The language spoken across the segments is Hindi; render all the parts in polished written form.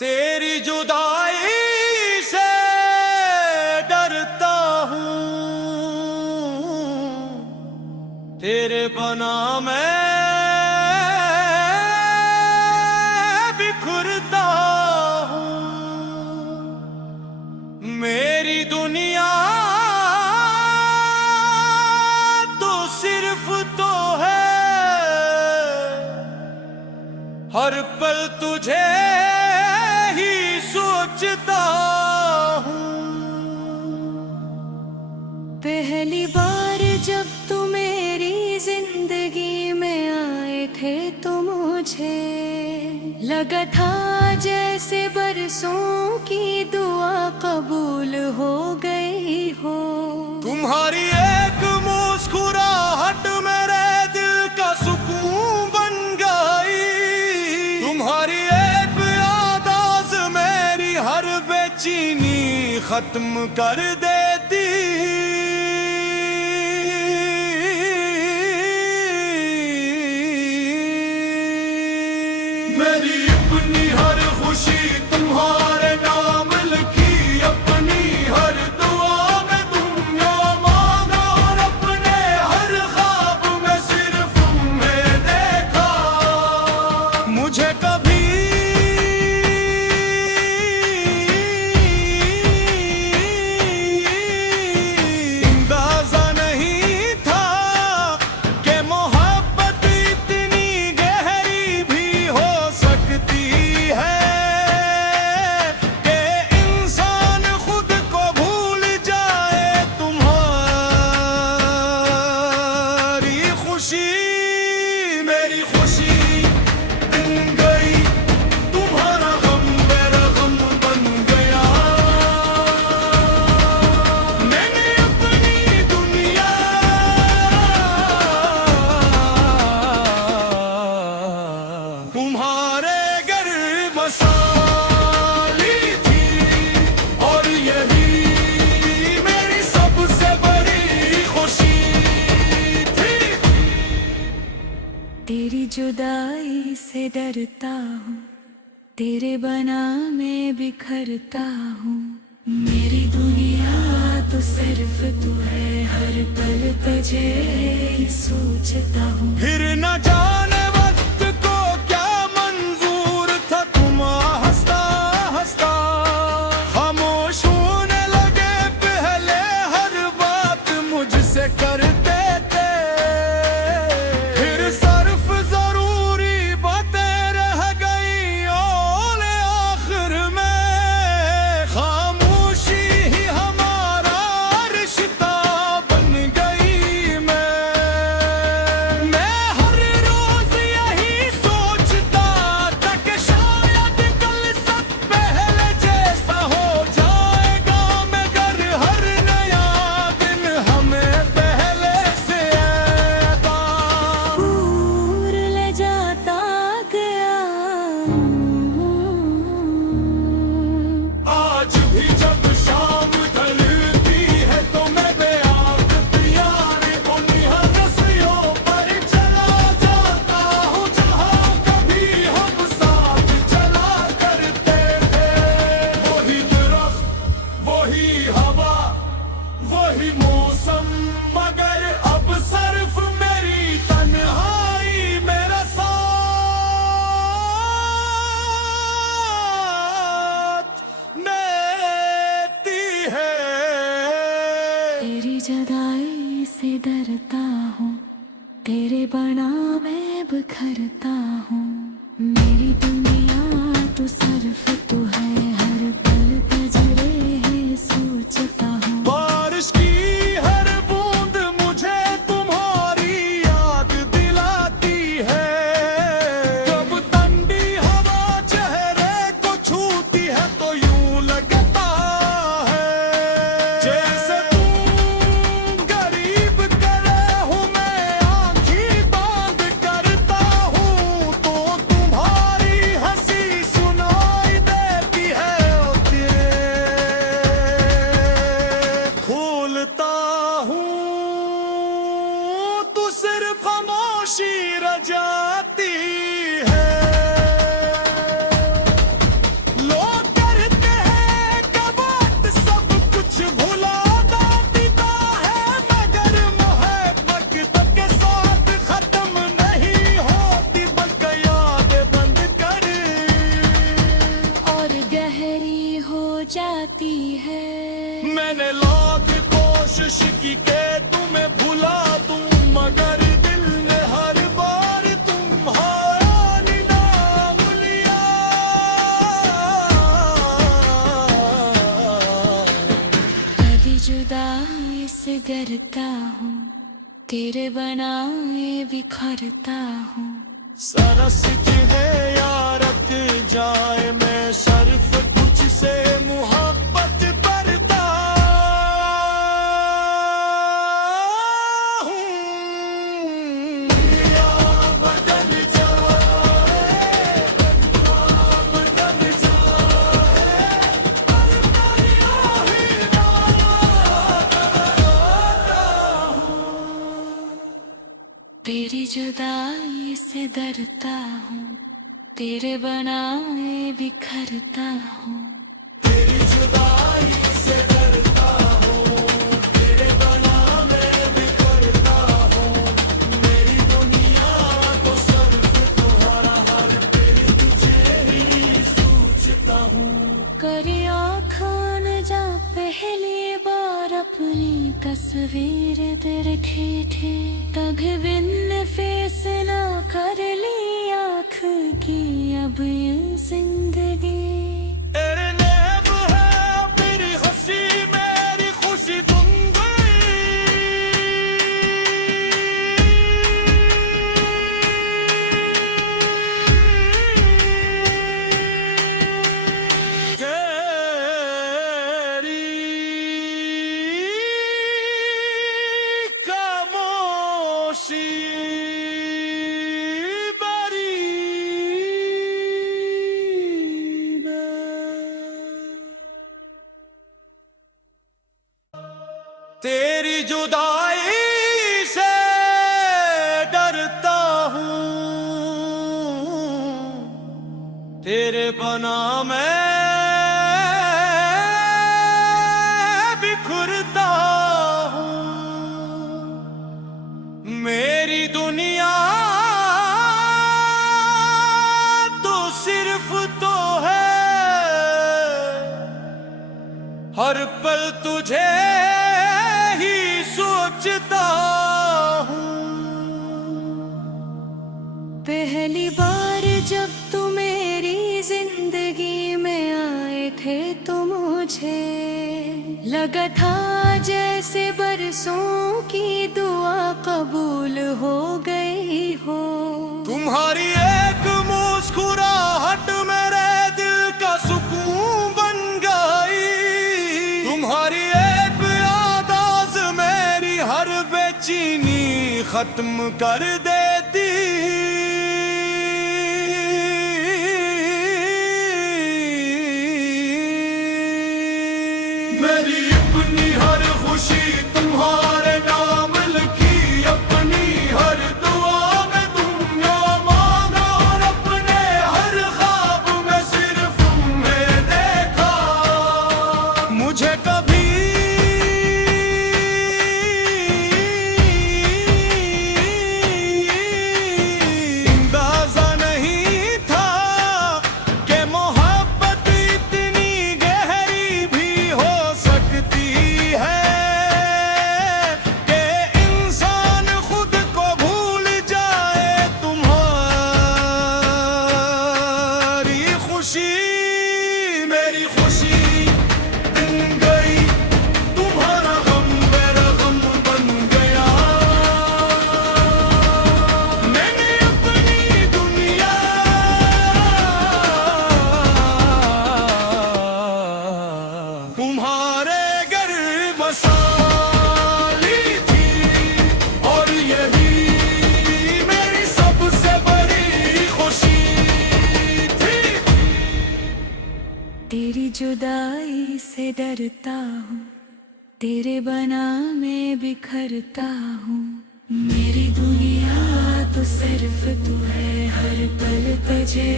तेरी जुदाई से डरता हूँ, तेरे बना मैं बिखरता हूँ। मेरी दुनिया तो सिर्फ तो है, हर पल तुझे ही सोचता हूँ। पहली बार जब तू मेरी जिंदगी में आए थे तो मुझे लगा था जैसे बरसों की दुआ कबूल हो गई हो। तुम्हारी एक मुस्कुराहट मेरे दिल का सुकून बन गई। तुम्हारी एक आवाज़ मेरी हर बेचैनी खत्म कर देती। मेरी अपनी हर खुशी तुम्हारे नाम लिखी, अपनी हर दुआ में तुम या मांगा, और अपने हर ख्वाब में सिर्फ तुम्हें देखा। मुझे कभी अंदाजा नहीं था कि मोहब्बत इतनी गहरी भी हो सकती है, कि इंसान खुद को भूल जाए। तुम्हारी खुशी मेरी खुशी बन गई, तुम्हारा गम मेरा गम बन गया। मैंने अपनी दुनिया तुम्हारे घर बसा ली थी, और यही मेरी सबसे बड़ी खुशी थी। तेरी जुदाई से डरता हूँ, तेरे बना मैं बिखरता हूँ। मेरी दुनिया तो सिर्फ तू है, हर पल तुझे ही सोचता हूँ। फिर न जाने वक्त को क्या मंजूर था, तुम हंसता हंसता खामोश होने लगे। पहले हर बात मुझसे करते थे, फिर सिर्फ जरूरी बातें रह गई। और आखिर में खामोशी ही हमारा रिश्ता बन गई। मैं हर रोज यही सोचता था कि शायद कल सब पहले जैसा हो जाएगा, मगर हर नया दिन हमें पहले से आता। दूर ले जाता गया, आज भी जब शाम ढलती है तो मैं बेआदत यारी उन्हीं रस्सियों पर चला जाता हूँ, जहाँ कभी हम साथ चला करते थे। वही दरख्त, वही हवा, वही मौसम, मगर अब सिर्फ मेरी तन्हाई मेरा साथ देती है। तेरी जुदाई से डरता हूँ, तेरे बना मैं बिखरता हूँ। मेरी दुनिया तो सिर्फ तू है, हर पल तुझे ही सोचता हूँ। बारिश की हर बूंद मुझे तुम्हारी याद दिलाती है। जब ठंडी हवा चेहरे को छूती है तो यूं लगता है जैसे तुम गरीब करे हूँ मैं, आँखें बंद करता हूँ तो जाती है। मैंने लाख कोशिश की के तुम्हें भुला दूं, मगर दिल ने हर बार तुम्हारा नाम लिया। कभी जुदाई से डरता हूँ, तेरे बनाए बिखरता हूँ। सरस है यारत जाए, मैं सिर्फ तुझसे मोहब्बत करता हूँ। या बदल जाए, बदल जाए, तेरी जुदाई से डरता हूँ, तेरे बनाए बिखरता हूँ। तेरी जुदाई से डरता हूँ, तेरे बना मैं बिखरता हूँ। मेरी दुनिया तो सिर्फ तुम्हारा, हर पल तुझे ही सोचता हूँ। करी आँखों न जा पहली बार अपनी तस्वीर देखी थी, तभी बिन फैसला कर ली आँख की अब ये जिंदगी। तेरे नेब है मेरी हंसी, मेरी खुशी तुम तेरी जुदाई से डरता हूँ, तेरे बना मैं बिखरता हूँ। मेरी दुनिया तो सिर्फ तो है, हर पल तुझे सोचता हूँ। पहली बार जब तू मेरी जिंदगी में आए थे तो मुझे लगा था जैसे बरसों की दुआ कबूल हो गई हो। तुम्हारी एक मुस्कुराहट मेरे दिल का सुकून बन गई। तुम्हारी एक आवाज़ मेरी हर बेचैनी खत्म कर देती। मेरी अपनी हर खुशी तुम्हारे नाम लिखी, अपनी हर दुआ में तुम या मांगा, और अपने हर ख्वाब में सिर्फ तुम्हें देखा। मुझे कभी अंदाजा नहीं था कि मोहब्बत इतनी गहरी भी हो सकती है, कि इंसान खुद को भूल जाए। तुम्हारी खुशी मेरी खुशी बन गई, तुम्हारा गम मेरा गम बन गया। मैंने अपनी दुनिया तुम्हारे घर बसा ली थी, और यही मेरी सबसे बड़ी खुशी थी। तेरी जुदाई से डरता हूँ, तेरे बना मैं बिखरता हूँ। मेरी दुनिया तो सिर्फ तू है, हर पल तुझे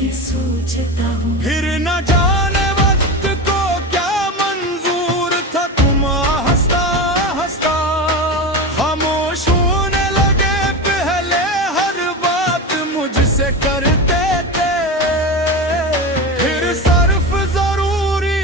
ही सोचता हूँ। फिर न जाने वक्त को क्या मंजूर था, तुम हंसता हंसता खामोश होने लगे। पहले हर बात मुझसे करते थे, फिर सिर्फ जरूरी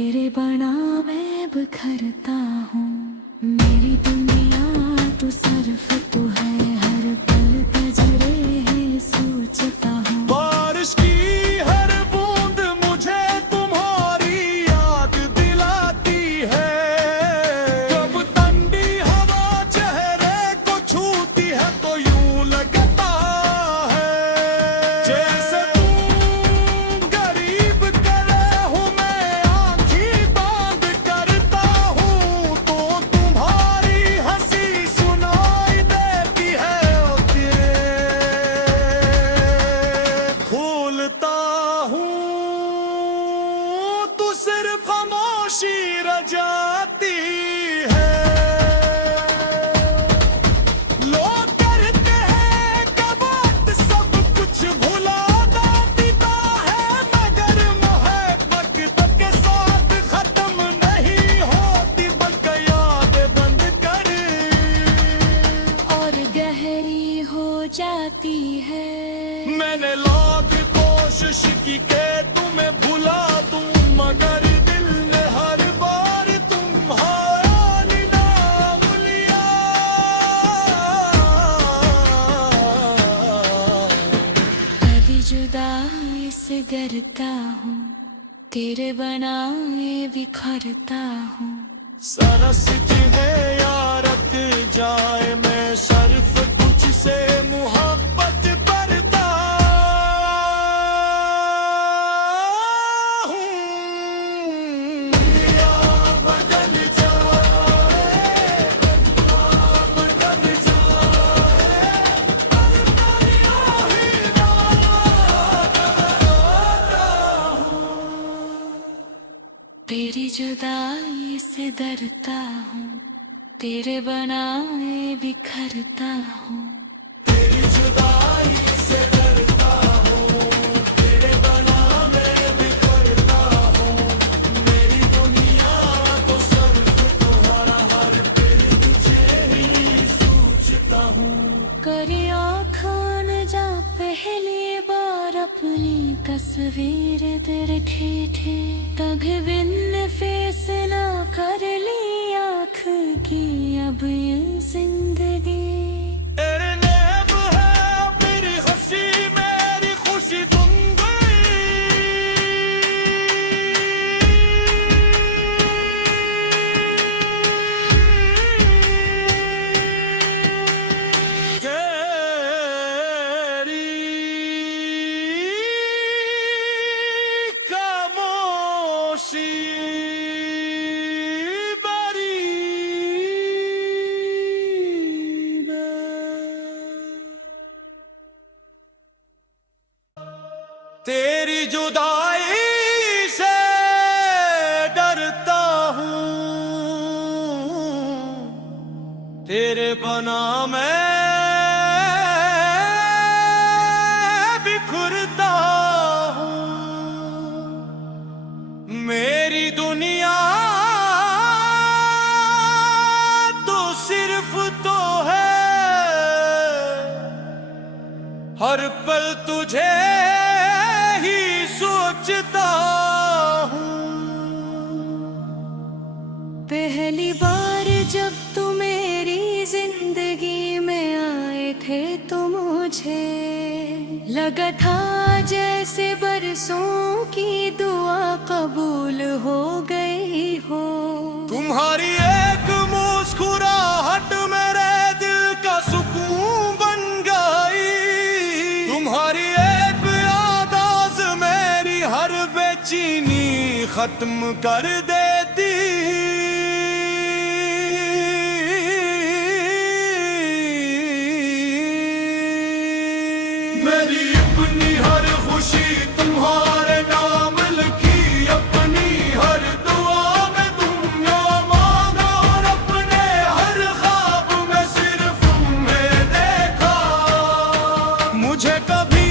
तेरे बना मैं बिखरता हूँ। मेरी दुनिया तू सिर्फ तू है, हर पल तजरे है सोचता हूँ। बारिश की हर बूंद मुझे तुम्हारी याद दिलाती है। जब ठंडी हवा चेहरे को छूती है तो यूं लगता है जैसे तुम गरीब करे हूँ मैं आंखें बंद करता हूँ तो तुम्हारी हंसी सुनाई देती है। भूलता हूँ तू सिर्फ खामोशी रह जाती है। लोग करते हैं कबात सब कुछ भुला देता है, मगर मोहब्बत के साथ खत्म नहीं होती बल्कि यादें बंद कर और गहरी हो जाती है। मैंने लाख कोशिश की के तुम्हें भुला दूं, मगर दिल ने हर बार तुम्हारा नाम लिया। कभी जुदाई से डरता हूँ, तेरे बनाए बिखरता हूँ। सरसती है यारत जाए मैं सिर्फ तुझसे मोहब्बत करता हूँ। दुनिया बदल जाए, बदल जाए, तेरी जुदाई से डरता हूँ, तेरे बनाए बिखरता हूँ। तेरी जुदाई से डरता हूँ, तेरे बना मैं बिखरता हूँ। मेरी दुनिया तो सिर्फ तुम्हारा, हर पल तुझे ही सोचता हूँ। करी आँखां न जा पहली बार अपनी तस्वीर देखी थी, तभी बिन फैसला कर ली आँख की अब ये जिंदगी। तेरे नेब है मेरी हंसी मेरी खुशी तुम तेरी जुदाई से डरता हूँ, तेरे बना मैं बिखरता हूँ। मेरी दुनिया तो सिर्फ तो है, हर पल तुझे ही सोचता हूँ। पहली बार जब तू मेरी जिंदगी में आए थे तो मुझे लगा था जैसे बरसों की दुआ कबूल हो गई हो। तुम्हारी एक मुस्कुराहट मेरे दिल का सुकून बन गई। तुम्हारी एक आवाज़ मेरी हर बेचैनी खत्म कर देती। मेरी अपनी हर खुशी तुम्हारे नाम लिखी, अपनी हर दुआ में तुमने मांगा और अपने हर ख्वाब में सिर्फ तुम्हें देखा। मुझे कभी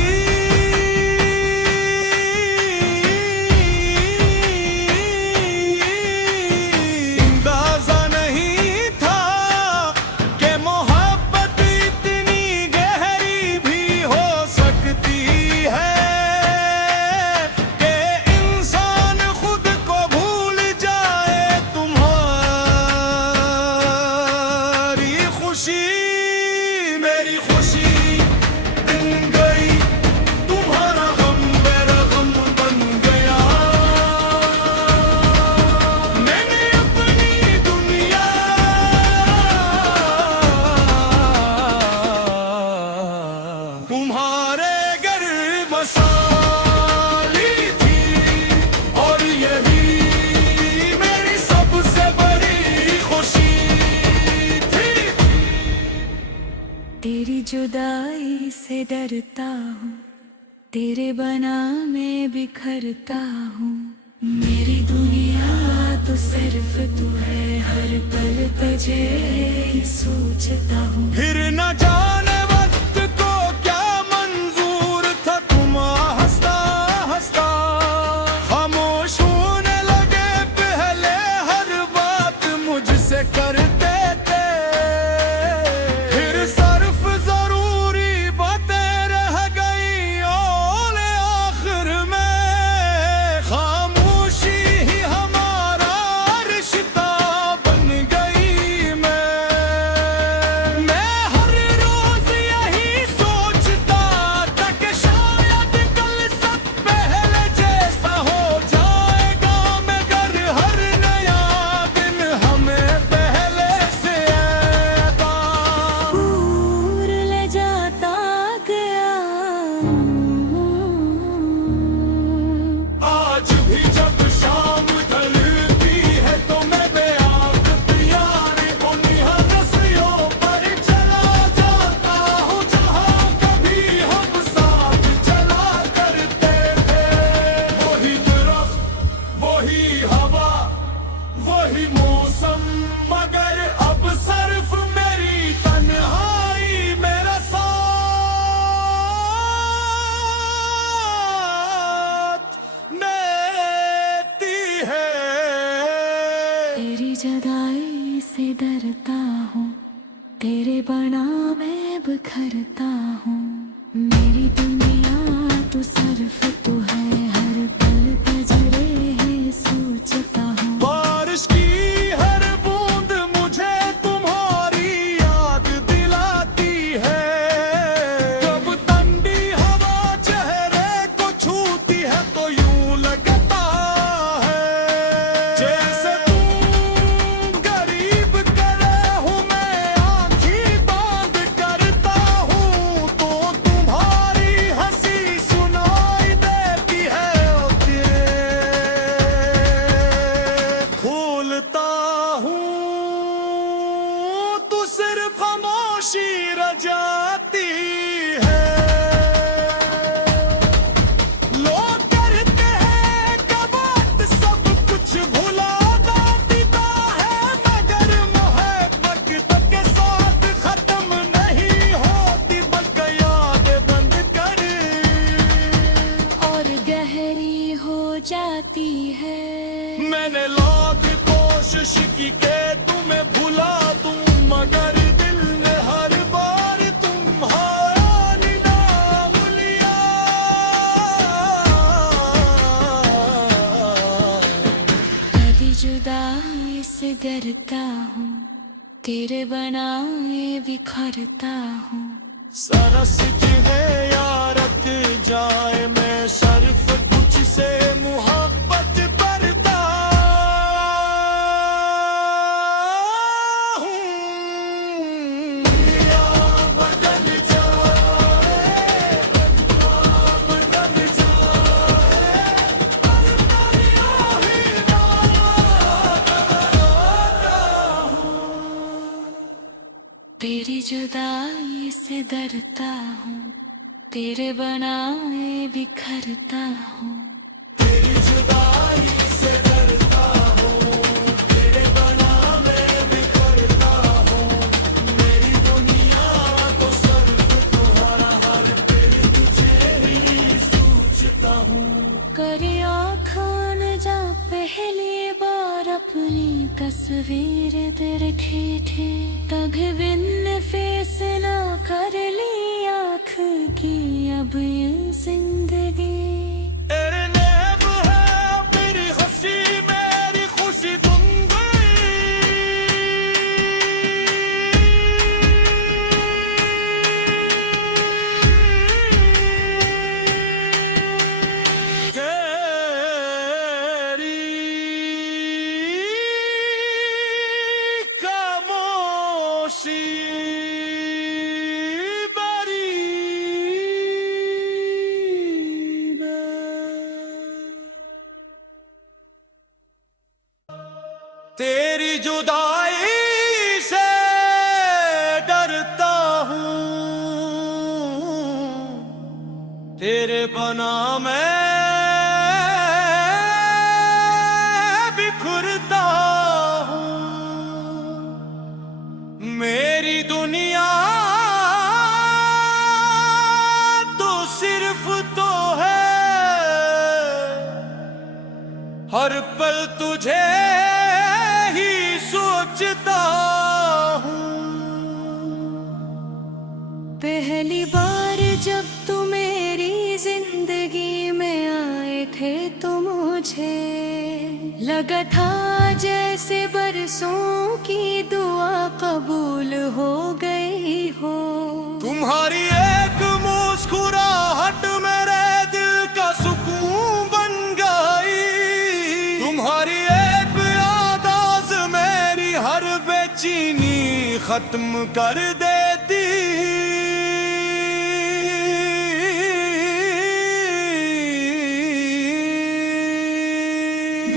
से डरता हूँ, तेरे बना मैं बिखरता हूँ। मेरी दुनिया तो सिर्फ तू है, हर पल तुझे ही सोचता हूँ। फिर न जाने वक्त को क्या मंजूर था, तुम हंसता हंसता खामोश होने लगे। पहले हर बात मुझसे करते थे, फिर सिर्फ जरूरी बातें रह गई और आखिर में खामोशी ही हमारा रिश्ता बन गई। मैं हर रोज यही सोचता था कि शायद कल सब पहले जैसा हो जाएगा, मगर हर नया दिन हमें पहले से आएगा। दूर ले जाता गया आज भी जब शाम ढलती है तो मैं बेआकत यारी उन्हीं रस्सियों पर चला जाता हूँ, जहाँ कभी हम साथ चला करते थे। वही दरख्त, वही हवा, वही मौसम, मगर अब सिर्फ मेरी तन्हाई मेरा साथ देती है। तेरी जुदाई से डरता हूँ, तेरे बना मैं बिखरता हूँ। मेरी दुनिया तो सिर्फ तू है, हर पल तुझे ही सोचता हूँ। बारिश की हर बूंद मुझे तुम्हारी याद दिलाती है। जब ठंडी हवा चेहरे को छूती है तो यूं लगता है जैसे तुम गरीब करे हूँ मैं आंखें बंद करता हूँ तो तुम्हारी हंसी सुनाई देती है। खोलता हूँ तू सिर्फ खामोशी रह जाती है। लोग करते हैं कबात सब कुछ भुला देता है, मगर मोहब्बत के साथ खत्म नहीं होती, बल्कि यादें बंद कर और गहरी हो जाती है। मैंने लाख कोशिश की के तुम्हें भुला दूं, मगर दिल ने हर बार तुम्हारा नाम लिया। कभी जुदाई से डरता हूँ, तेरे बनाए बिखरता हूँ। सरस है यारत जाए मैं सिर्फ तुझसे मोहब्बत करता हूँ। या बदल जाए, बदल जाए, तेरी जुदाई से डरता हूँ, तेरे बनाए बिखरता हूँ। तेरी जुदाई से डरता हूँ, तेरे बना मैं बिखरता हूँ। मेरी दुनिया तो सिर्फ तुम्हारा, हर पल तुझे ही सोचता हूँ। करी आँखों ने जा पहली बार अपनी तस्वीर देखी थी, तभी बिन फैसला कर ली आँख की अब ये जिंदगी। तेरे नेब है मेरी हंसी, मेरी खुशी तुम तेरी जुदाई से डरता हूँ। मैं बिखरता हूँ। मेरी दुनिया तो सिर्फ तो है, हर पल तुझे ही सोचता हूँ। पहली बार जब तू मेरी जिंदगी में आए थे तो मुझे लगा था जैसे बरसों की दुआ कबूल हो गई हो। तुम्हारी एक मुस्कुराहट मेरे दिल का सुकून बन गई। तुम्हारी एक आवाज़ मेरी हर बेचैनी खत्म कर देती।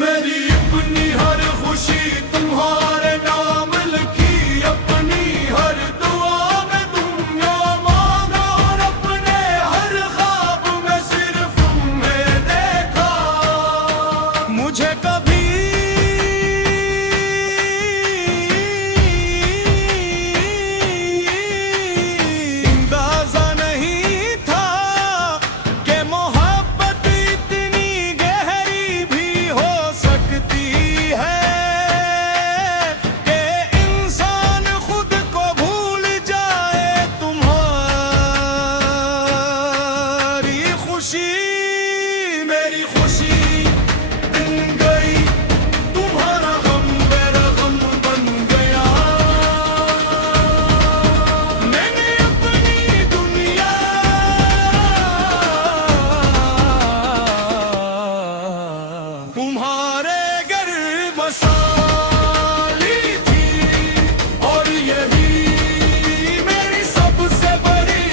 मेरी अपनी हर खुशी तुम्हारे नाम लिखी, अपनी हर दुआ में तुम या मांगा, और अपने हर ख्वाब में सिर्फ तुम्हें देखा। मुझे कभी अंदाजा नहीं था कि मोहब्बत इतनी गहरी भी हो सकती है, कि इंसान खुद को भूल जाए। तुम्हारी खुशी मेरी खुशी बन गई, तुम्हारा गम मेरा गम बन गया। मैंने अपनी दुनिया तुम्हारे घर बसा ली थी, और यही मेरी सबसे बड़ी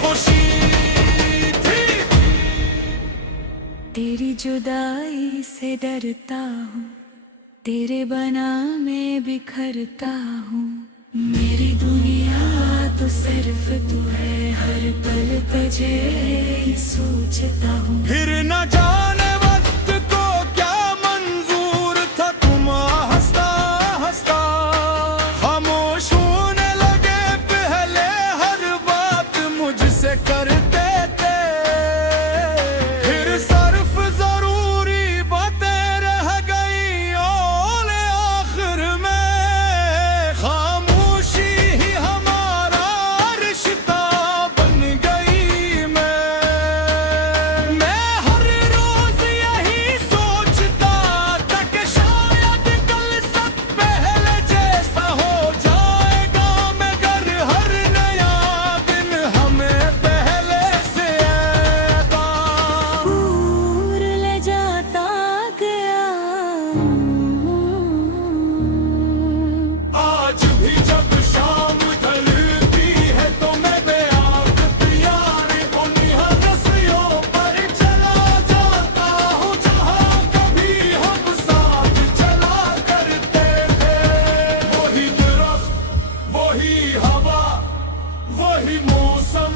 खुशी थी। तेरी जुदाई से डरता हूँ, तेरे बना मैं बिखरता हूँ। मेरी दुनिया तो सिर्फ तू है, हर पल तुझे ही सोचता हूँ। फिर न जाने वक्त को क्या मंजूर था, तुम हंसता हंसता खामोश होने लगे। पहले हर बात मुझसे करते थे, फिर सिर्फ जरूरी बातें रह गई। और आखिर में खामोशी ही हमारा रिश्ता बन गई। मैं हर रोज यही सोचता था कि शायद कल सब पहले जैसा हो जाएगा, मगर हर नया दिन हमें पहले से आएगा। दूर ले जाता गया आज भी जब शाम ढलती है तो मैं बेआदत यारी को निहरसियों पर चला जाता हूँ, जहाँ कभी हम साथ चला करते थे। वही दरख्त, वही हवा, वही मौसम,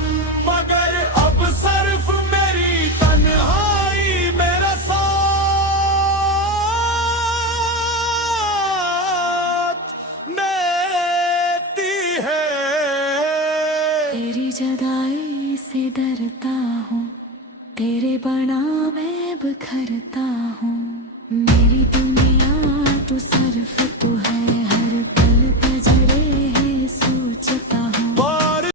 मगर अब सिर्फ मेरी तन्हाई मेरा साथ देती है। तेरी जुदाई से डरता हूँ, तेरे बना मैं बिखरता हूँ। मेरी दुनिया तो सिर्फ